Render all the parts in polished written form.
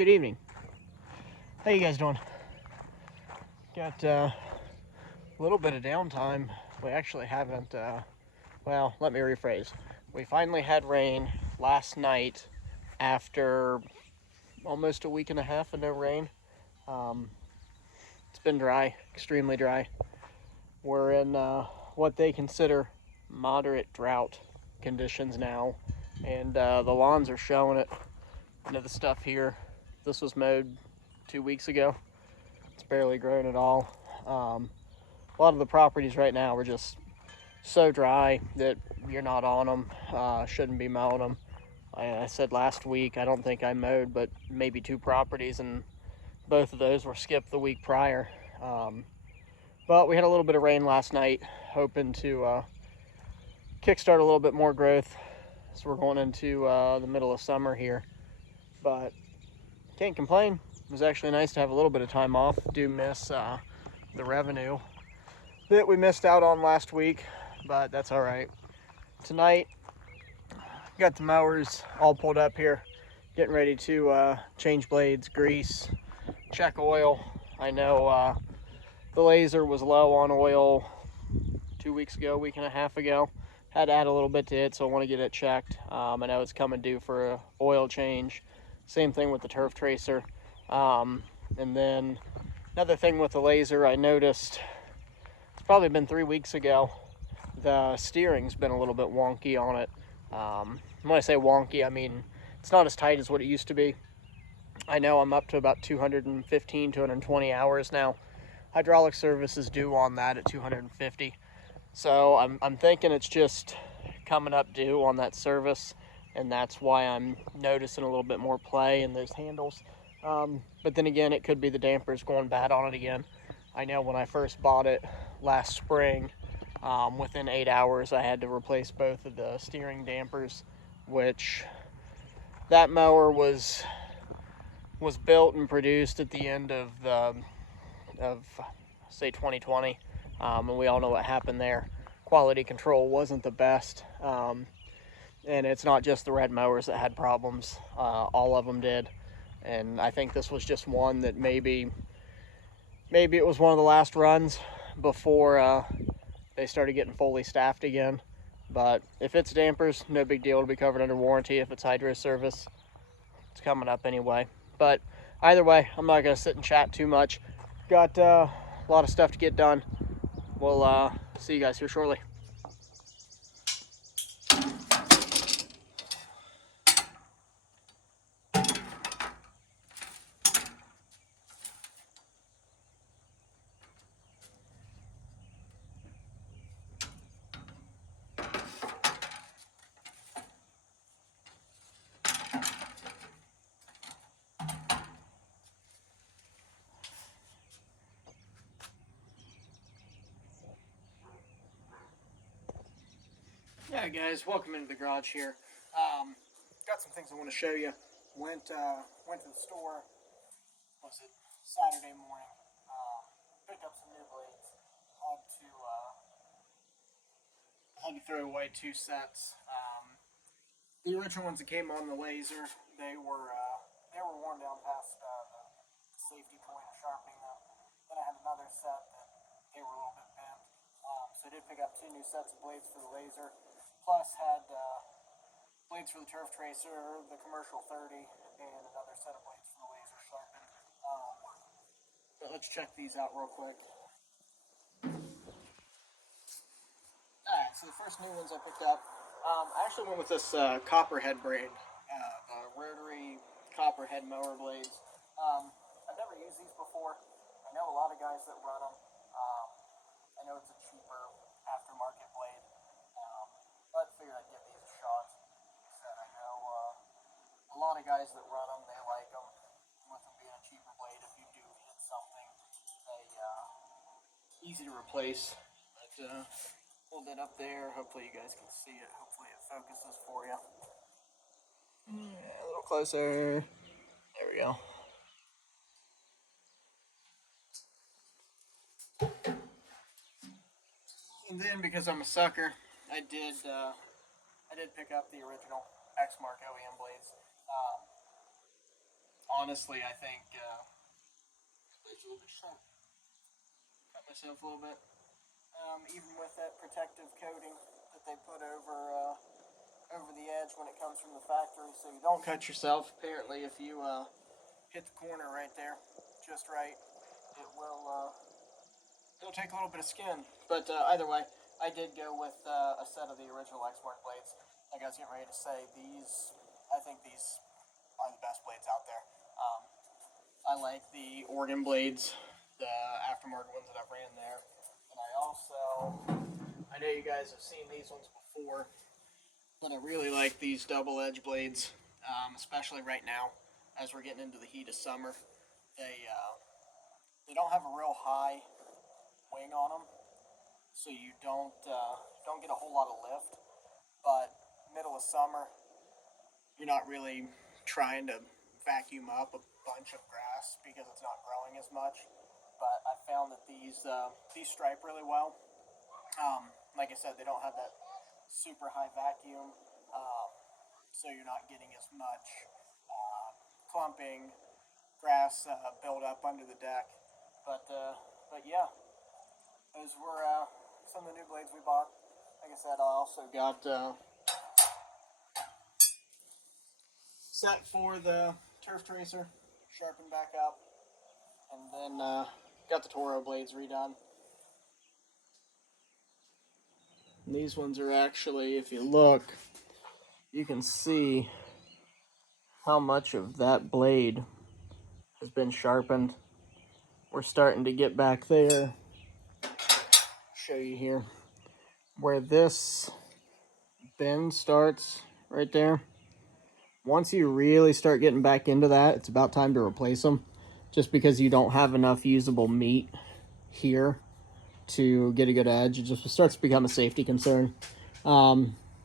Good evening. How you guys doing? Got a little bit of downtime. We actually haven't, well, let me rephrase. We finally had rain last night after almost a week and a half of no rain. It's been dry, extremely dry. We're in what they consider moderate drought conditions now, and the lawns are showing it. You know, the stuff here, this was mowed 2 weeks ago. It's barely grown at all. A lot of the properties right now are just so dry that you're not on them, shouldn't be mowing them. I said last week, I don't think I mowed but maybe 2 properties, and both of those were skipped the week prior. But we had a little bit of rain last night, hoping to kickstart a little bit more growth. So we're going into the middle of summer here, but can't complain. It was actually nice to have a little bit of time off. Do miss the revenue that we missed out on last week, but that's all right. Tonight, got the mowers all pulled up here, getting ready to change blades, grease, check oil. I know the laser was low on oil 2 weeks ago, week and a half ago. Had to add a little bit to it, so I want to get it checked. I know it's coming due for a oil change. Same thing with the turf tracer. And then another thing with the laser, I noticed it's probably been 3 weeks ago, the steering's been a little bit wonky on it. When I say wonky, I mean it's not as tight as what it used to be. I know I'm up to about 215, 220 hours now. Hydraulic service is due on that at 250. So I'm thinking it's just coming up due on that service, and that's why I'm noticing a little bit more play in those handles. But then again, it could be the dampers going bad on it again. I know when I first bought it last spring, within 8 hours I had to replace both of the steering dampers, which that mower was built and produced at the end of say 2020, and we all know what happened there. Quality control wasn't the best, and it's not just the red mowers that had problems. All of them did, and I think this was just one that maybe it was one of the last runs before they started getting fully staffed again. But if it's dampers, no big deal, it'll be covered under warranty. If it's hydro service, it's coming up anyway. But either way, I'm not going to sit and chat too much. Got a lot of stuff to get done. We'll see you guys here shortly. Yeah, guys, welcome into the garage here. Got some things I want to show you. Went to the store. Was it Saturday morning? Picked up some new blades. Had to throw away 2 sets. The original ones that came on the laser, they were worn down past the safety point of sharpening them. Then I had another set that they were a little bit bent. So I did pick up 2 new sets of blades for the laser. Plus had blades for the turf tracer, the commercial 30, and another set of blades for the laser sharpened. But let's check these out real quick. Alright, so the first new ones I picked up, I actually went with this copperhead brand, rotary copperhead mower blades. I've never used these before. I know a lot of guys that run them. I know it's a cheaper aftermarket blade, but I figured I'd give these a shot. I know a lot of guys that run them, they like them. With them being a cheaper blade, if you do hit something, easy to replace. But hold it up there. Hopefully you guys can see it. Hopefully it focuses for you. Yeah, a little closer. There we go. And then, because I'm a sucker, I did pick up the original Exmark OEM blades. honestly, I think it's a little bit sharp. Cut myself a little bit. Even with that protective coating that they put over the edge when it comes from the factory, so you don't cut yourself. Apparently, if you hit the corner right there, just right, it'll take a little bit of skin. But either way, I did go with a set of the original Exmark blades. Like I was getting ready to say, I think these are the best blades out there. I like the Oregon blades, the aftermarket ones that I've ran there. And I know you guys have seen these ones before, but I really like these double edge blades, especially right now as we're getting into the heat of summer. They don't have a real high wing on them, so you don't get a whole lot of lift. But middle of summer, you're not really trying to vacuum up a bunch of grass because it's not growing as much. But I found that these stripe really well. Like I said, they don't have that super high vacuum, so you're not getting as much clumping, grass build up under the deck. But yeah, those were some of the new blades we bought. Like I said, I also got set for the turf tracer, sharpened back up, and then got the Toro blades redone. And these ones are actually, if you look, you can see how much of that blade has been sharpened. We're starting to get back there. Show you here where this bend starts right there. Once you really start getting back into that, it's about time to replace them, just because you don't have enough usable meat here to get a good edge. It just starts to become a safety concern.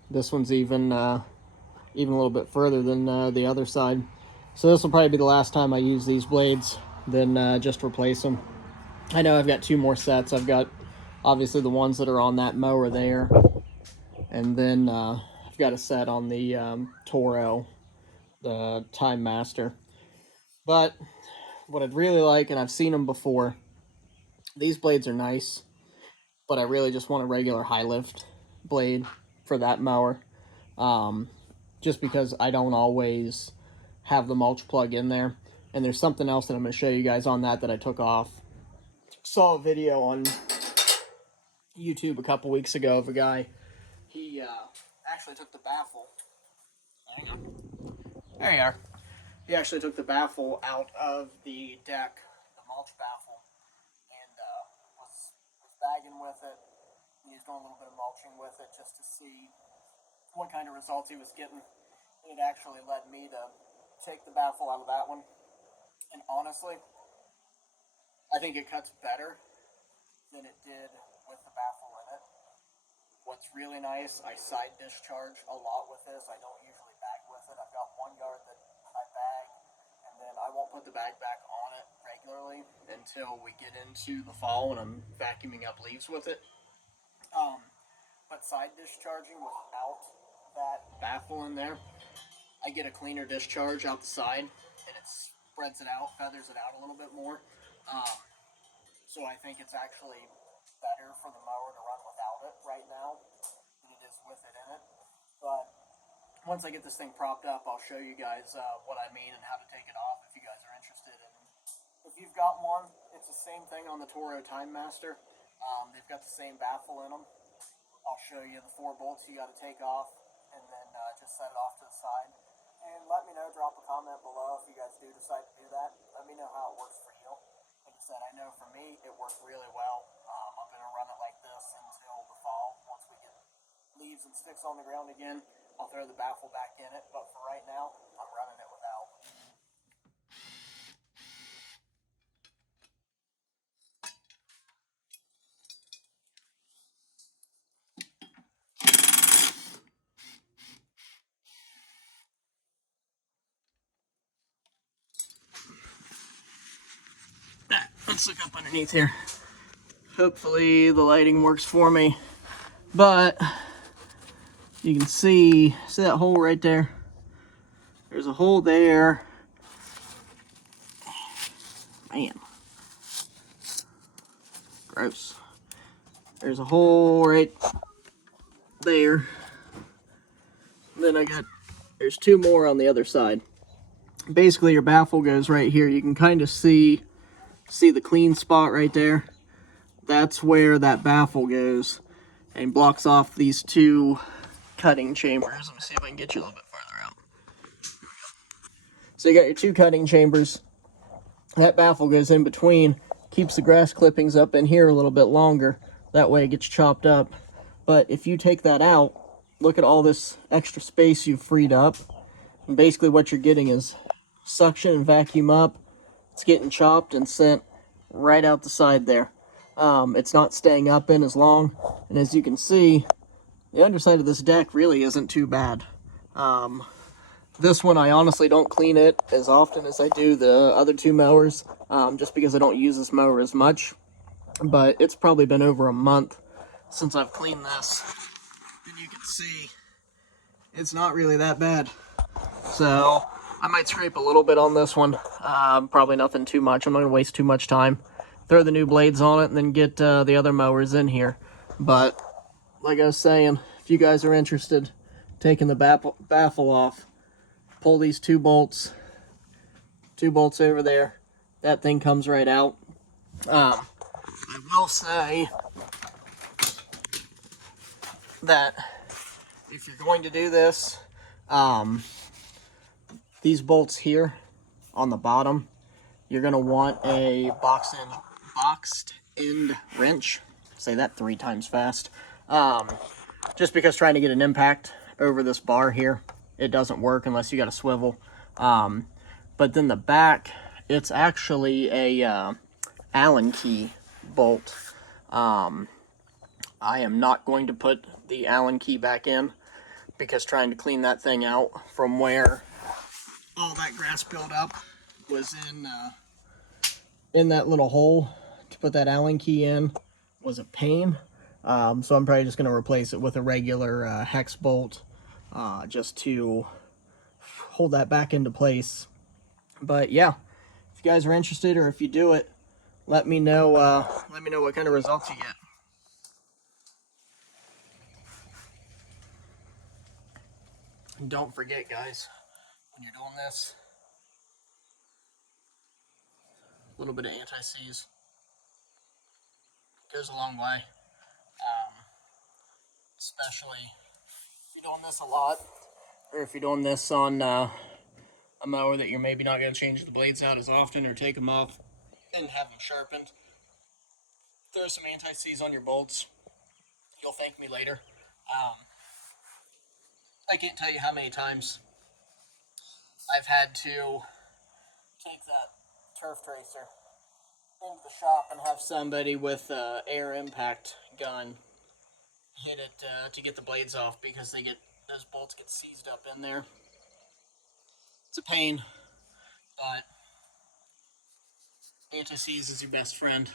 This one's even a little bit further than the other side. So this will probably be the last time I use these blades, then just replace them. I know I've got two more sets. I've got obviously the ones that are on that mower there, and then I've got a set on the Toro, the Time Master. But what I'd really like, and I've seen them before, these blades are nice, but I really just want a regular high lift blade for that mower, just because I don't always have the mulch plug in there. And there's something else that I'm going to show you guys on that I took off. Saw a video on YouTube a couple weeks ago of a guy. He actually took the baffle. There you are. He actually took the baffle out of the deck, the mulch baffle, and was bagging with it. He was doing a little bit of mulching with it just to see what kind of results he was getting. And it actually led me to take the baffle out of that one. And honestly, I think it cuts better than it did with the baffle in it. What's really nice, I side discharge a lot with this. I don't usually bag with it. I've got one yard that I bag, and then I won't put the bag back on it regularly until we get into the fall when I'm vacuuming up leaves with it. But side discharging without that baffle in there, I get a cleaner discharge out the side, and it spreads it out, feathers it out a little bit more. So I think it's actually better for the mower to run without it right now than it is with it in it. But once I get this thing propped up, I'll show you guys what I mean and how to take it off if you guys are interested. And if you've got one, it's the same thing on the Toro Time Master. They've got the same baffle in them. I'll show you the 4 bolts you got to take off, and then just set it off to the side. And let me know, drop a comment below if you guys do decide to do that. Let me know how it works for you. Like I said, I know for me, it worked really well. I'm going to run it like this until the fall. Once we get leaves and sticks on the ground again, I'll throw the baffle back in it. But for right now, I'm running it without. Let's look up underneath here. Hopefully the lighting works for me. But you can see that hole right there? There's a hole there. Man. Gross. There's a hole right there. Then there's two more on the other side. Basically, your baffle goes right here. You can kind of see the clean spot right there. That's where that baffle goes and blocks off these two cutting chambers. Let me see if I can get you a little bit farther out. So you got your two cutting chambers. That baffle goes in between, keeps the grass clippings up in here a little bit longer. That way it gets chopped up. But if you take that out, look at all this extra space you've freed up. And basically what you're getting is suction and vacuum up. It's getting chopped and sent right out the side there. It's not staying up in as long. And as you can see, the underside of this deck really isn't too bad. This one, I honestly don't clean it as often as I do the other two mowers, just because I don't use this mower as much. But it's probably been over a month since I've cleaned this. And you can see it's not really that bad. So I might scrape a little bit on this one. Probably nothing too much. I'm not going to waste too much time. Throw the new blades on it and then get the other mowers in here. But like I was saying, if you guys are interested, taking the baffle off, pull these two bolts over there. That thing comes right out. I will say that if you're going to do this, these bolts here on the bottom, you're going to want a boxed end wrench. Say that 3 times fast. Just because trying to get an impact over this bar here, it doesn't work unless you got a swivel. But then the back, it's actually a Allen key bolt. I am not going to put the Allen key back in because trying to clean that thing out from where all that grass buildup was in that little hole to put that Allen key in was a pain. So I'm probably just going to replace it with a regular hex bolt just to hold that back into place. But yeah, if you guys are interested or if you do it, let me know what kind of results you get. And don't forget, guys, when you're doing this, a little bit of anti-seize goes a long way. Especially if you're doing this a lot, or if you're doing this on a mower that you're maybe not going to change the blades out as often or take them off and have them sharpened. Throw some anti-seize on your bolts. You'll thank me later. I can't tell you how many times I've had to take that turf tracer into the shop and have somebody with an air impact gun hit it to get the blades off because those bolts get seized up in there. It's a pain, but anti-seize is your best friend.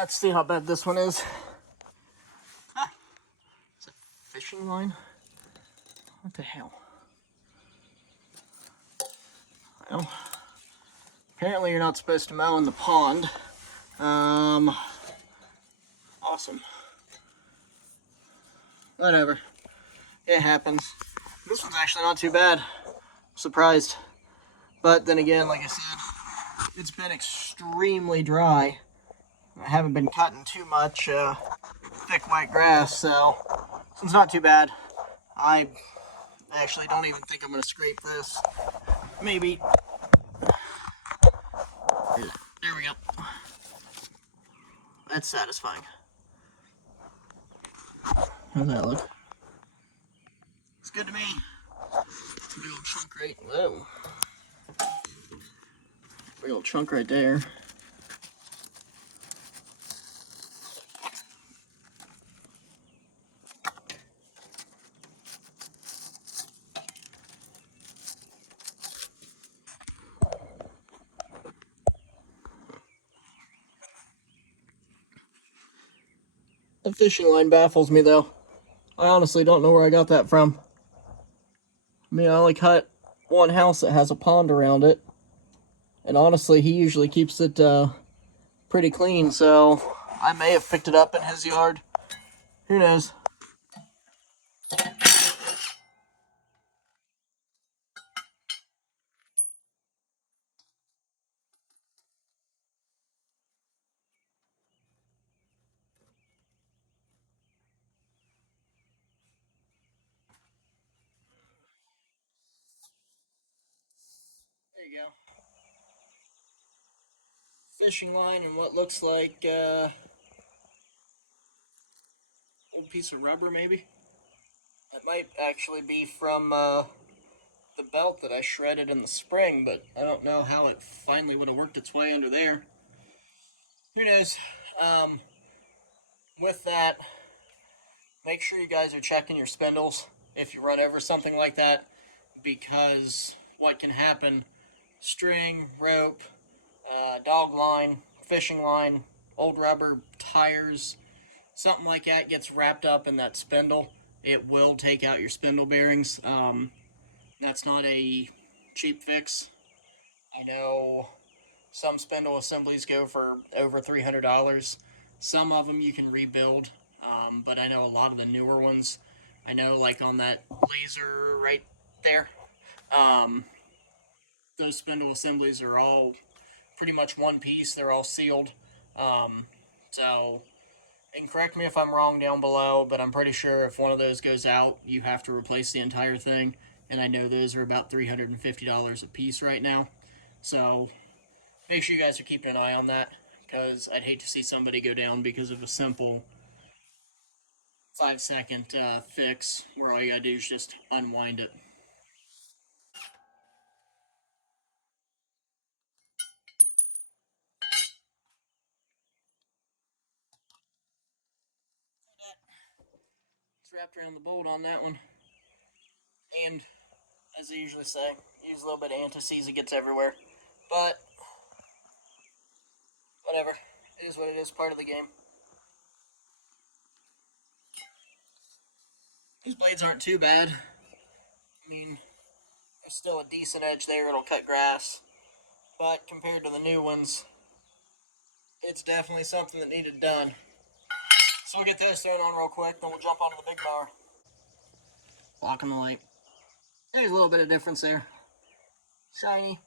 Let's see how bad this one is. Is it fishing line? What the hell? Well, apparently you're not supposed to mow in the pond. Awesome. Whatever. It happens. This one's actually not too bad. I'm surprised. But then again, like I said, it's been extremely dry. I haven't been cutting too much thick white grass, so it's not too bad. I actually don't even think I'm going to scrape this. Maybe. There we go. That's satisfying. How's that look? It's good to me. Big old chunk right. Whoa. Big old chunk right there. The fishing line baffles me though. I honestly don't know where I got that from. I mean, I only cut one house that has a pond around it. And honestly, he usually keeps it pretty clean, so I may have picked it up in his yard. Who knows? There you go. Fishing line and what looks like old piece of rubber, maybe. It might actually be from the belt that I shredded in the spring, but I don't know how it finally would have worked its way under there. Who knows? Um, with that, make sure you guys are checking your spindles if you run over something like that, because what can happen: string, rope, dog line, fishing line, old rubber tires, something like that gets wrapped up in that spindle. It will take out your spindle bearings. That's not a cheap fix. I know some spindle assemblies go for over $300. Some of them you can rebuild, but I know a lot of the newer ones. I know, like on that laser right there, um, those spindle assemblies are all pretty much one piece. They're all sealed. So, and correct me if I'm wrong down below, but I'm pretty sure if one of those goes out, you have to replace the entire thing. And I know those are about $350 a piece right now. So make sure you guys are keeping an eye on that, because I'd hate to see somebody go down because of a simple 5-second fix where all you gotta do is just unwind it. It's wrapped around the bolt on that one. And as I usually say, use a little bit of anti-seize, it gets everywhere. But whatever, it is what it is, part of the game. These blades aren't too bad. I mean, there's still a decent edge there, it'll cut grass. But compared to the new ones, it's definitely something that needed done. So we'll get those thrown on real quick, then we'll jump onto the big mower. Blocking the light. There's a little bit of difference there. Shiny.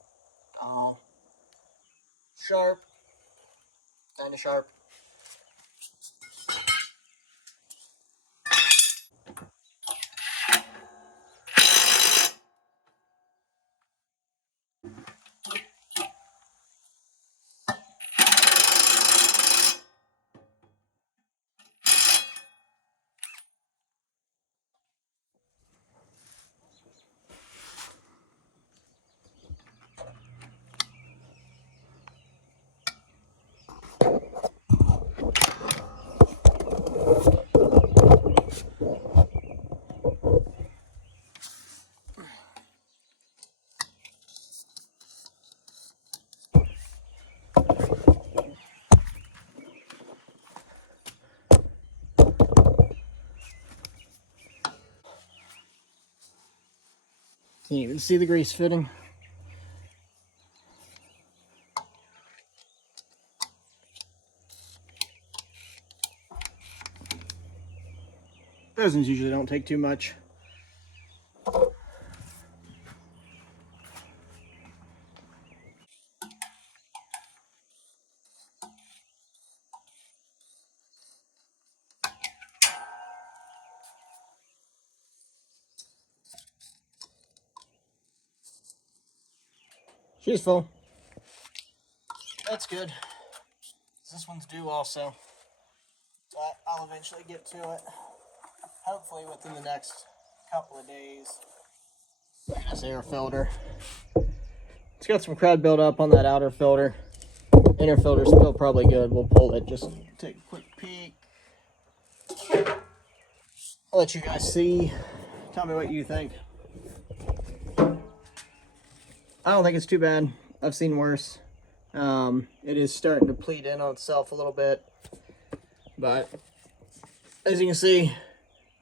Oh. Sharp. Kinda sharp. Can't even see the grease fitting. Those ones usually don't take too much. She's full. That's good. This one's due also. But I'll eventually get to it. Hopefully within the next couple of days. This air filter. It's got some crud built up on that outer filter. Inner filter's still probably good. We'll pull it. Just take a quick peek. I'll let you guys see. Tell me what you think. I don't think it's too bad. I've seen worse. It is starting to pleat in on itself a little bit, but As you can see,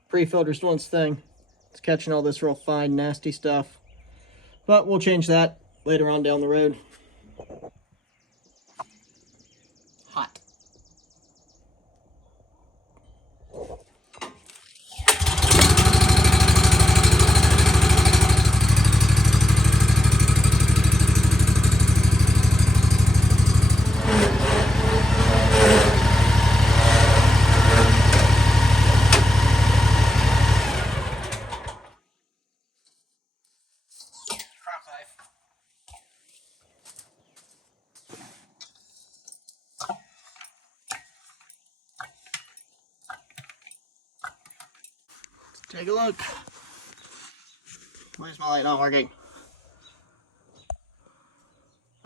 pre-filter's one thing. It's catching all this real fine, nasty stuff. But we'll change that later on down the road. Hot. Take a look. Why is my light not working?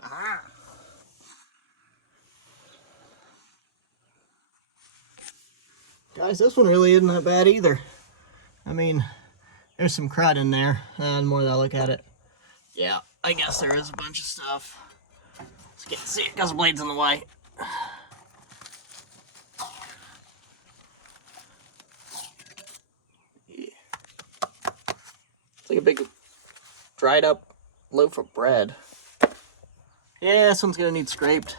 Aha! Guys, this one really isn't that bad either. I mean, there's some crud in there, and the more that I look at it, yeah, I guess there is a bunch of stuff. Let's get to see it, got some blades in the way. Yeah. It's like a big dried up loaf of bread. Yeah, this one's gonna need scraped.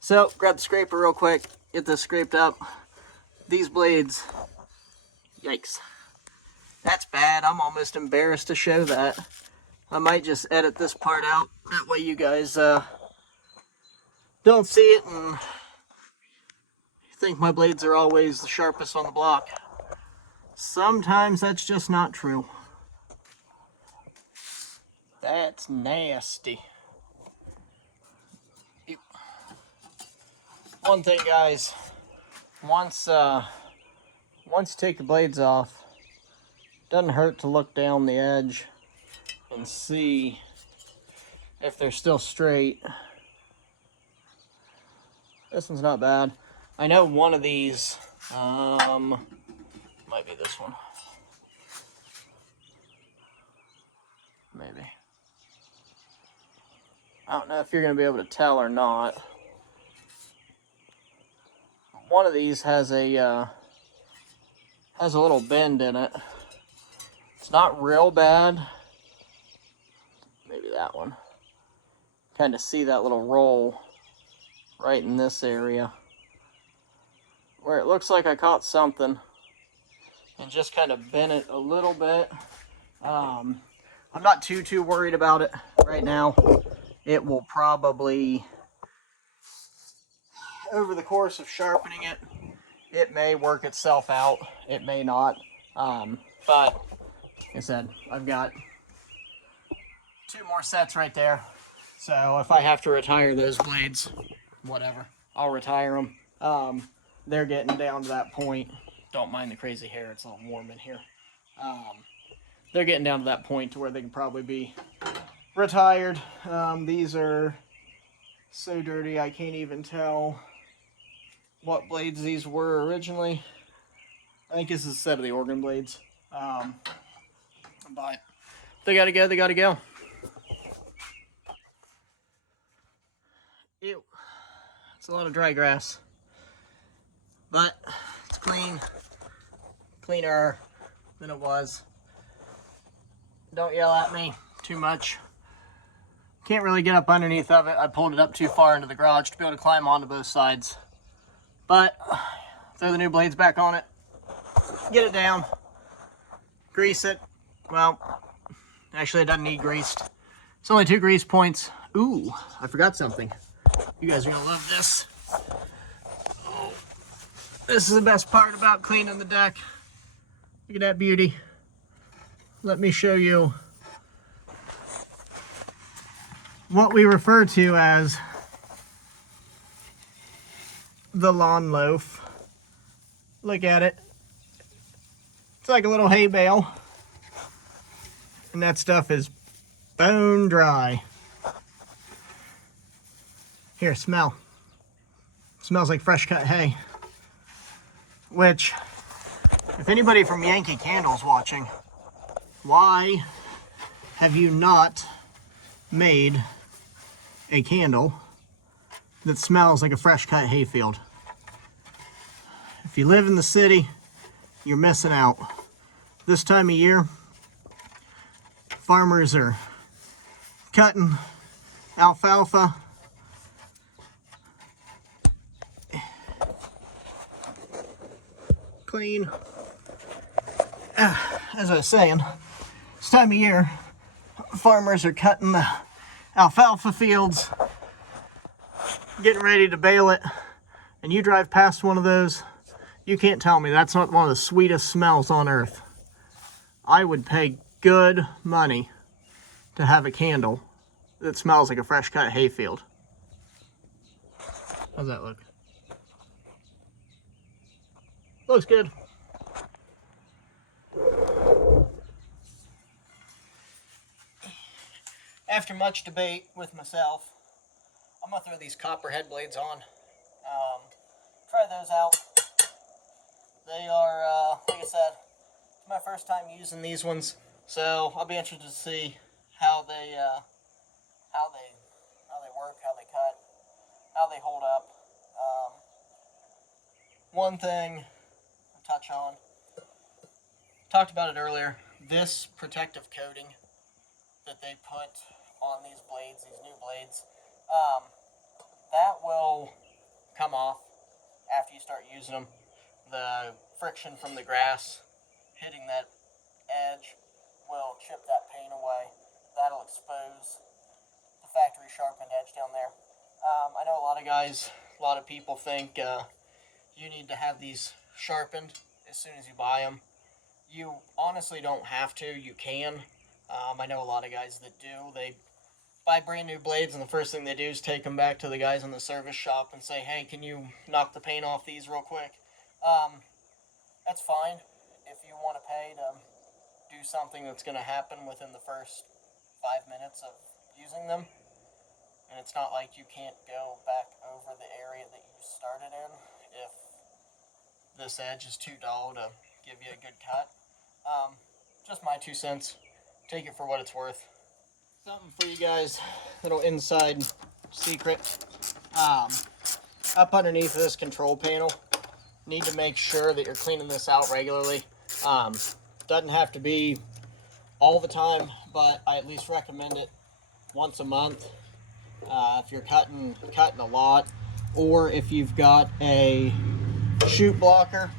So, grab the scraper real quick, get this scraped up. These blades, yikes. That's bad. I'm almost embarrassed to show that. I might just edit this part out. That way you guys don't see it and think my blades are always the sharpest on the block. Sometimes that's just not true. That's nasty. One thing, guys, once you take the blades off, it doesn't hurt to look down the edge and see if they're still straight. This one's not bad. I know one of these might be this one. Maybe. I don't know if you're gonna be able to tell or not. One of these has a little bend in it. It's not real bad. Maybe that one. Kind of see that little roll right in this area where it looks like I caught something and just kind of bent it a little bit. I'm not too worried about it right now. It will probably, over the course of sharpening it, it may work itself out. It may not. But like I said, I've got 2 more sets right there. So if I have to retire those blades, whatever, I'll retire them. They're getting down to that point. Don't mind the crazy hair, it's all warm in here. They're getting down to that point to where they can probably be retired. These are so dirty I can't even tell what blades these were originally. I think this is a set of the organ blades. But they gotta go, they gotta go. Ew. It's a lot of dry grass. But it's clean. Cleaner than it was. Don't yell at me too much. Can't really get up underneath of it. I pulled it up too far into the garage to be able to climb onto both sides. But throw the new blades back on it. Get it down. Grease it. Well, actually it doesn't need greased. It's only 2 grease points. Ooh, I forgot something. You guys are gonna love this. Oh, this is the best part about cleaning the deck. Look at that beauty. Let me show you what we refer to as the lawn loaf. Look at it. It's like a little hay bale. And that stuff is bone dry. Here, smell. Smells like fresh cut hay. Which, if anybody from Yankee Candle's watching, why have you not made a candle that smells like a fresh cut hayfield? If you live in the city, you're missing out. This time of year, farmers are cutting alfalfa. Clean. As I was saying, this time of year, farmers are cutting the alfalfa fields, getting ready to bale it, and you drive past one of those, you can't tell me that's not one of the sweetest smells on earth. I would pay good money to have a candle that smells like a fresh cut hayfield. How's that look? Looks good. After much debate with myself, I'm gonna throw these copper head blades on. Try those out. They are, like I said, it's my first time using these ones, so I'll be interested to see how they work, how they cut, how they hold up. One thing I'll touch on, talked about it earlier, this protective coating that they put on these blades, these new blades, that will come off after you start using them. The friction from the grass hitting that edge will chip that paint away. That'll expose the factory sharpened edge down there. I know a lot of guys, a lot of people think you need to have these sharpened as soon as you buy them. You honestly don't have to. You can. I know a lot of guys that do. They buy brand new blades, and the first thing they do is take them back to the guys in the service shop and say, hey, can you knock the paint off these real quick? That's fine if you want to pay to do something that's going to happen within the first 5 minutes of using them. And it's not like you can't go back over the area that you started in if this edge is too dull to give you a good cut. Just my 2 cents. Take it for what it's worth. Something for you guys, little inside secret. Up underneath this control panel, need to make sure that you're cleaning this out regularly. Doesn't have to be all the time, but I at least recommend it once a month. If you're cutting a lot, or if you've got a chute blocker,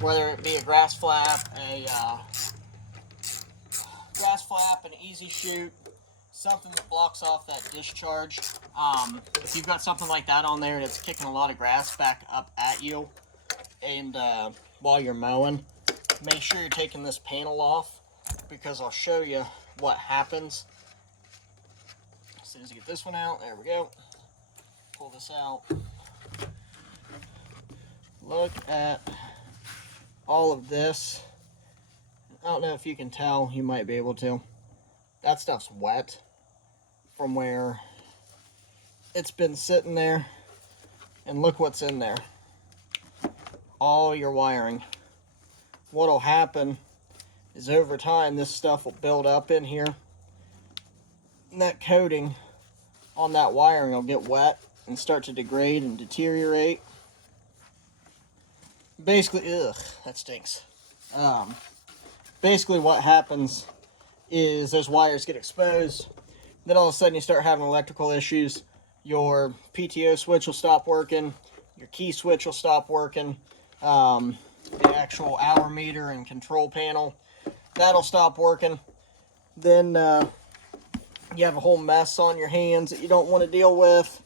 whether it be a grass flap, an easy chute, something that blocks off that discharge. If you've got something like that on there and it's kicking a lot of grass back up at you, and while you're mowing, make sure you're taking this panel off, because I'll show you what happens. As soon as you get this one out, there we go. Pull this out. Look at all of this. I don't know if you can tell, you might be able to. That stuff's wet from where it's been sitting there, and look what's in there. All your wiring. What'll happen is over time this stuff will build up in here, and that coating on that wiring will get wet and start to degrade and deteriorate. Basically, ugh, that stinks. Basically what happens is those wires get exposed, then all of a sudden you start having electrical issues. Your PTO switch will stop working, your key switch will stop working, the actual hour meter and control panel, that'll stop working. Then you have a whole mess on your hands that you don't want to deal with.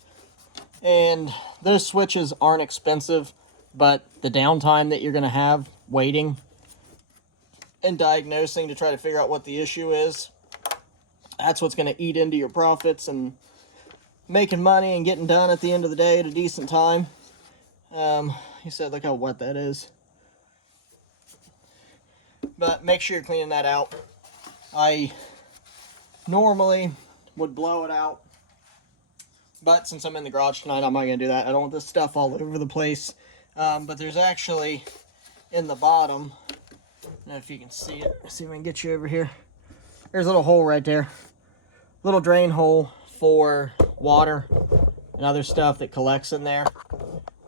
And those switches aren't expensive, but the downtime that you're going to have waiting and diagnosing to try to figure out what the issue is, that's what's going to eat into your profits and making money and getting done at the end of the day at a decent time. He said, look how wet that is. But make sure you're cleaning that out. I normally would blow it out, but since I'm in the garage tonight, I'm not going to do that. I don't want this stuff all over the place. But there's actually, in the bottom, I don't know if you can see it. See if I can get you over here. There's a little hole right there. Little drain hole for water and other stuff that collects in there.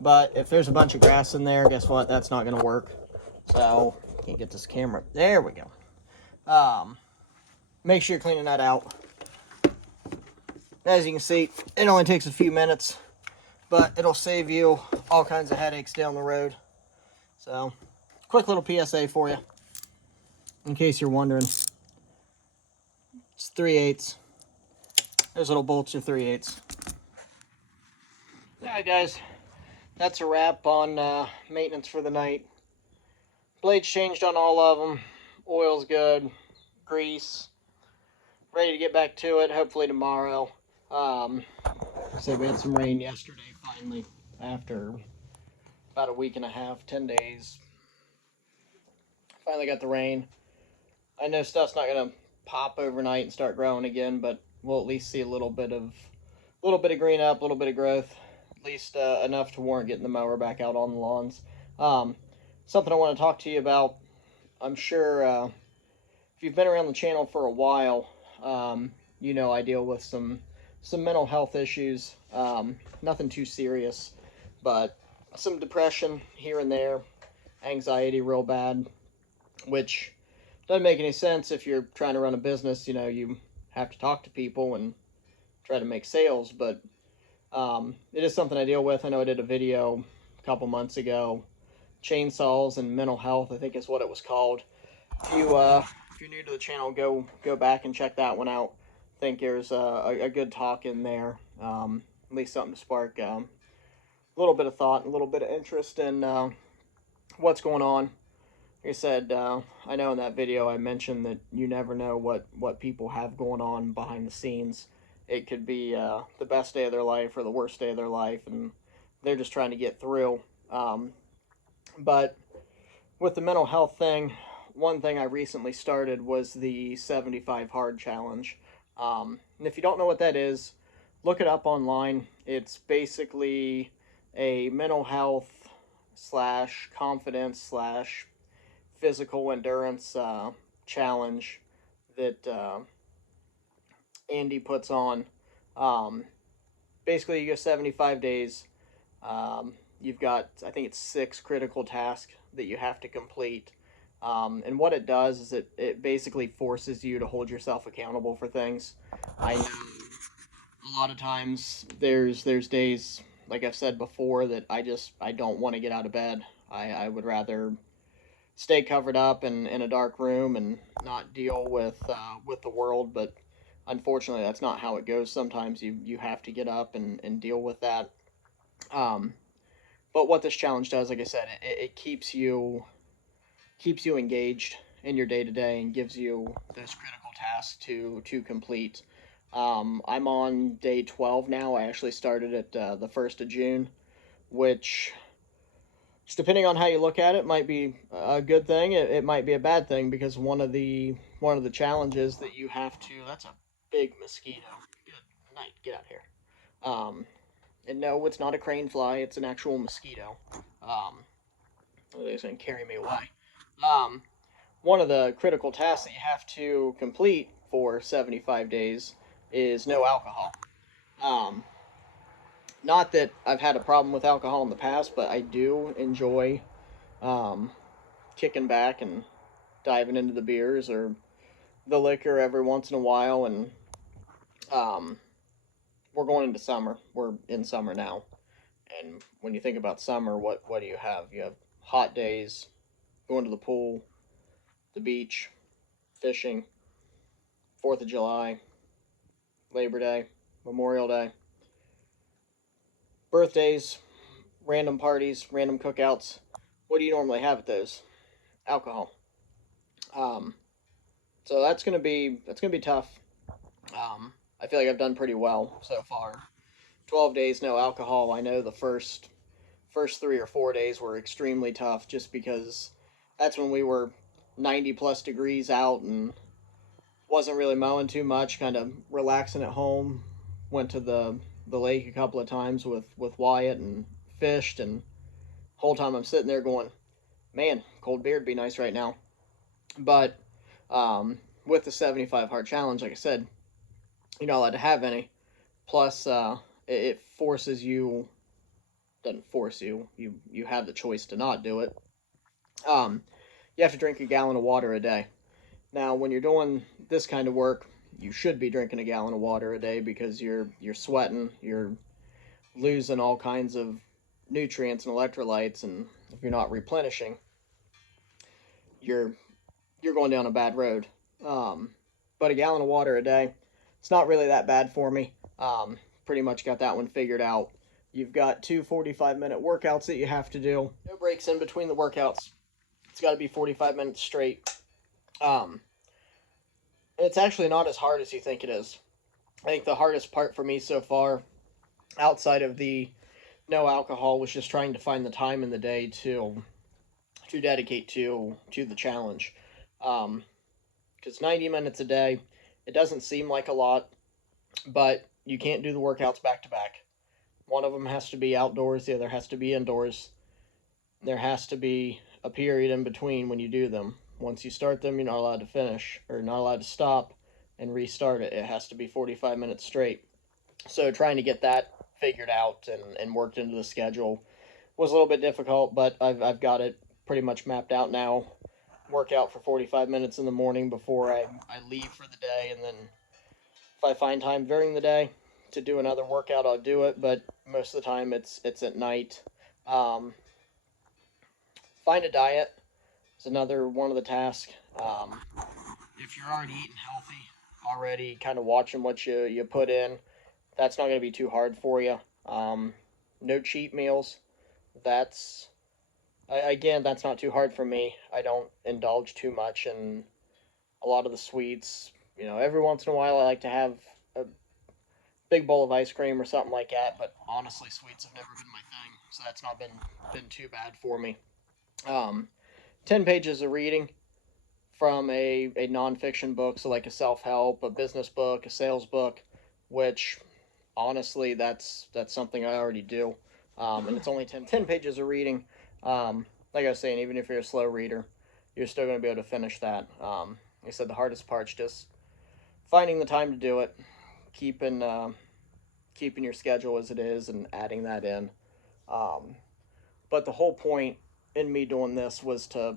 But if there's a bunch of grass in there, guess what? That's not going to work. So, can't get this camera. There we go. Make sure you're cleaning that out. As you can see, it only takes a few minutes, but it'll save you all kinds of headaches down the road. So, quick little PSA for you, in case you're wondering. It's 3/8. Those little bolts are 3/8. Alright guys, that's a wrap on maintenance for the night. Blades changed on all of them. Oil's good. Grease. Ready to get back to it, hopefully tomorrow. So we had some rain yesterday, finally, after about a week and a half, 10 days. Finally got the rain. I know stuff's not gonna pop overnight and start growing again, but we'll at least see a little bit of green up, a little bit of growth, at least enough to warrant getting the mower back out on the lawns. Something I want to talk to you about. I'm sure if you've been around the channel for a while, you know I deal with some mental health issues. Nothing too serious, but some depression here and there, anxiety real bad, which doesn't make any sense if you're trying to run a business. You know, you have to talk to people and try to make sales, but it is something I deal with. I know I did a video a couple months ago, chainsaws and mental health, I think is what it was called. If you're new to the channel, go back and check that one out. I think there's a good talk in there, at least something to spark a little bit of thought, a little bit of interest in what's going on. Like I said, I know in that video I mentioned that you never know what people have going on behind the scenes. It could be the best day of their life or the worst day of their life, and they're just trying to get through. But with the mental health thing, one thing I recently started was the 75 Hard Challenge. And if you don't know what that is, look it up online. It's basically a mental health slash confidence slash physical endurance challenge that Andy puts on. Basically, you go 75 days. You've got, I think it's 6 critical tasks that you have to complete. And what it does is it basically forces you to hold yourself accountable for things. I know a lot of times there's days, like I've said before, that I don't want to get out of bed. I would rather stay covered up in a dark room and not deal with the world, but unfortunately that's not how it goes. Sometimes you have to get up and deal with that. But what this challenge does, like I said, it keeps you engaged in your day to day and gives you those critical tasks to complete. I'm on day 12 now. I actually started at the 1st of June, which, just depending on how you look at it, might be a good thing. It might be a bad thing, because one of the challenges that you have to. That's a big mosquito. Good night. Get out here. And no, it's not a crane fly. It's an actual mosquito. It's going to carry me away. One of the critical tasks that you have to complete for 75 days is no alcohol. Not that I've had a problem with alcohol in the past, but I do enjoy kicking back and diving into the beers or the liquor every once in a while. And we're going into summer. We're in summer now. And when you think about summer, what do you have? You have hot days, going to the pool, the beach, fishing, 4th of July, Labor Day, Memorial Day, birthdays, random parties, random cookouts. What do you normally have at those? Alcohol. So that's gonna be tough. I feel like I've done pretty well so far. 12 days no alcohol. I know the first 3 or 4 days were extremely tough, just because that's when we were 90 plus degrees out and wasn't really mowing too much, kind of relaxing at home. Went to the lake a couple of times with Wyatt and fished, and whole time I'm sitting there going, man, cold beer would be nice right now. But with the 75 Hard Challenge, like I said, you're not allowed to have any. Plus, it forces you, doesn't force you, you have the choice to not do it. Um, you have to drink a gallon of water a day. Now, when you're doing this kind of work, you should be drinking a gallon of water a day because you're sweating, you're losing all kinds of nutrients and electrolytes, and if you're not replenishing, you're you're going down a bad road. Um, but a gallon of water a day, it's not really that bad for me. Pretty much got that one figured out. You've got two 45-minute workouts that you have to do. No breaks in between the workouts. It's got to be 45 minutes straight. Um, it's actually not as hard as you think it is. I think the hardest part for me so far, outside of the no alcohol, was just trying to find the time in the day to dedicate to the challenge. Because 90 minutes a day, it doesn't seem like a lot, but you can't do the workouts back to back. One of them has to be outdoors, the other has to be indoors. There has to be a period in between when you do them. Once you start them, you're not allowed to finish or not allowed to stop and restart it. It has to be 45 minutes straight. So trying to get that figured out and worked into the schedule was a little bit difficult, but I've got it pretty much mapped out now. Work out for 45 minutes in the morning before I leave for the day, and then if I find time during the day to do another workout, I'll do it, but most of the time it's at night. Um, Find a diet is another one of the tasks. If you're already eating healthy, already kind of watching what you put in, that's not going to be too hard for you. No cheat meals. That's Again, that's not too hard for me. I don't indulge too much in a lot of the sweets. Every once in a while, I like to have a big bowl of ice cream or something like that. But honestly, sweets have never been my thing, so that's not been too bad for me. 10 pages of reading from a nonfiction book, so like a self help, a business book, a sales book, which honestly, that's something I already do. And it's only 10 pages of reading. Like I was saying, even if you're a slow reader, you're still going to be able to finish that. Like I said, the hardest part's just finding the time to do it, keeping keeping your schedule as it is, and adding that in. Um, but the whole point in me doing this was to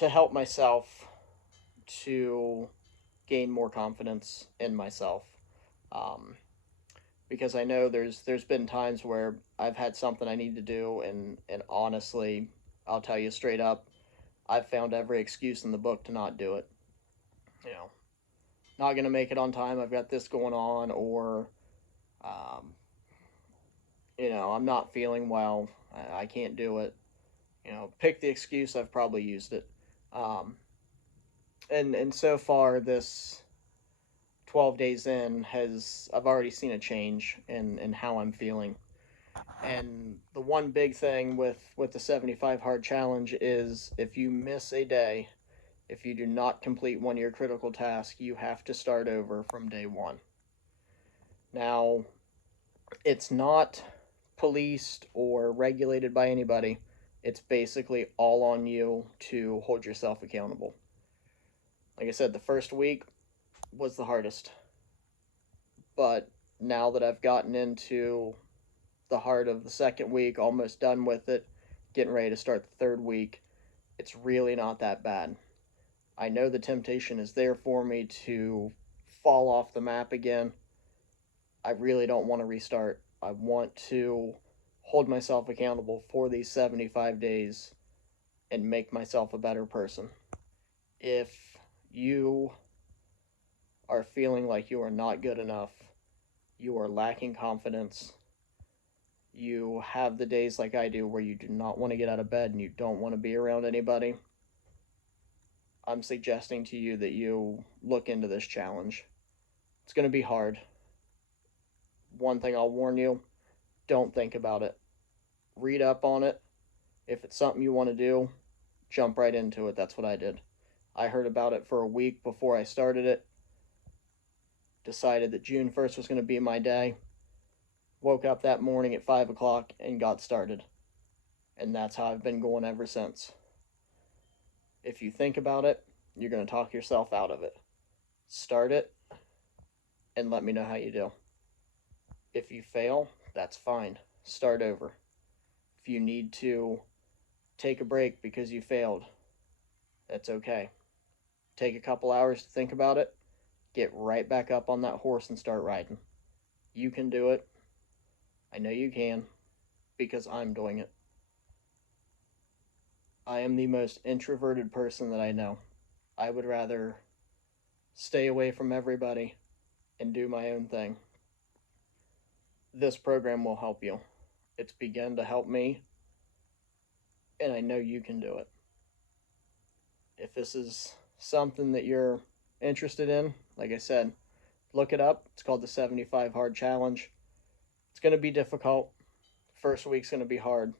help myself to gain more confidence in myself. Um, because I know there's been times where I've had something I need to do, and honestly, I'll tell you straight up, I've found every excuse in the book to not do it. You know, not gonna make it on time. I've got this going on, or um, I'm not feeling well. I can't do it. Pick the excuse. I've probably used it. Um, and so far, this 12 days in, has I've already seen a change in how I'm feeling. And the one big thing with the 75 hard challenge is if you miss a day, if you do not complete one of your critical tasks, you have to start over from day one. Now, it's not policed or regulated by anybody. It's basically all on you to hold yourself accountable. Like I said, the first week was the hardest. But now that I've gotten into the heart of the second week, almost done with it, getting ready to start the third week, it's really not that bad. I know the temptation is there for me to fall off the map again. I really don't want to restart. I want to hold myself accountable for these 75 days and make myself a better person. If you are feeling like you are not good enough, you are lacking confidence, you have the days like I do where you do not want to get out of bed and you don't want to be around anybody, I'm suggesting to you that you look into this challenge. It's going to be hard. One thing I'll warn you, don't think about it. Read up on it. If it's something you want to do, jump right into it. That's what I did. I heard about it for a week before I started it. Decided that June 1st was going to be my day. Woke up that morning at 5 o'clock and got started. And that's how I've been going ever since. If you think about it, you're going to talk yourself out of it. Start it and let me know how you do. If you fail, that's fine. Start over. If you need to take a break because you failed. That's okay. Take a couple hours to think about it. Get right back up on that horse and start riding. You can do it. I know you can because I'm doing it. I am the most introverted person that I know. I would rather stay away from everybody and do my own thing. This program will help you. It's begun to help me, and I know you can do it. If this is something that you're interested in, like I said, look it up. It's called the 75 Hard Challenge. It's going to be difficult. First week's going to be hard.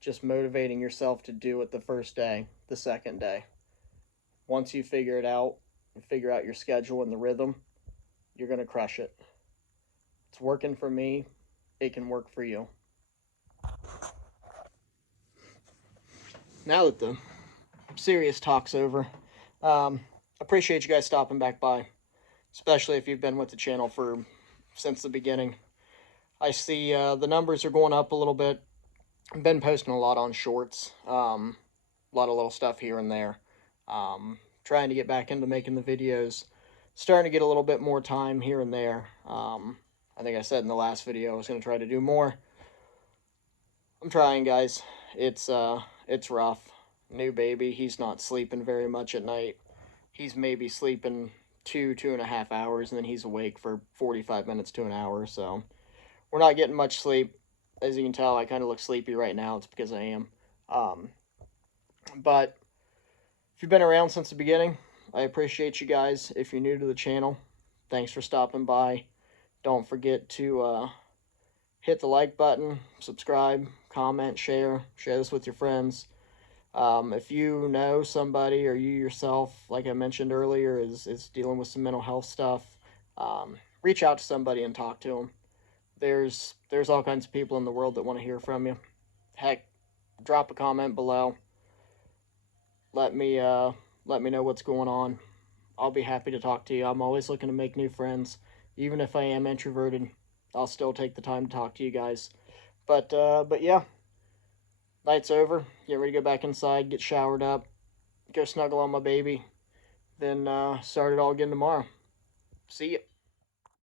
Just motivating yourself to do it the first day, the second day. Once you figure it out and figure out your schedule and the rhythm, you're going to crush it. It's working for me. It can work for you. Now that the serious talk's over, appreciate you guys stopping back by, especially if you've been with the channel since the beginning. I see the numbers are going up a little bit. I've been posting a lot on shorts, a lot of little stuff here and there. Trying to get back into making the videos, starting to get a little bit more time here and there. I think I said in the last video I was going to try to do more. I'm trying, guys. It's rough. New baby, he's not sleeping very much at night. He's maybe sleeping 2.5 hours, and then he's awake for 45 minutes to an hour, so we're not getting much sleep. As you can tell, I kind of look sleepy right now. It's because I am. But if you've been around since the beginning, I appreciate you guys. If you're new to the channel, thanks for stopping by. Don't forget to hit the like button, subscribe, comment, share this with your friends. If you know somebody or you yourself, like I mentioned earlier, is dealing with some mental health stuff, reach out to somebody and talk to them. There's all kinds of people in the world that want to hear from you. Heck, drop a comment below. Let me know what's going on. I'll be happy to talk to you. I'm always looking to make new friends. Even if I am introverted, I'll still take the time to talk to you guys. But yeah, night's over. Get ready to go back inside, get showered up, go snuggle on my baby, then start it all again tomorrow. See ya.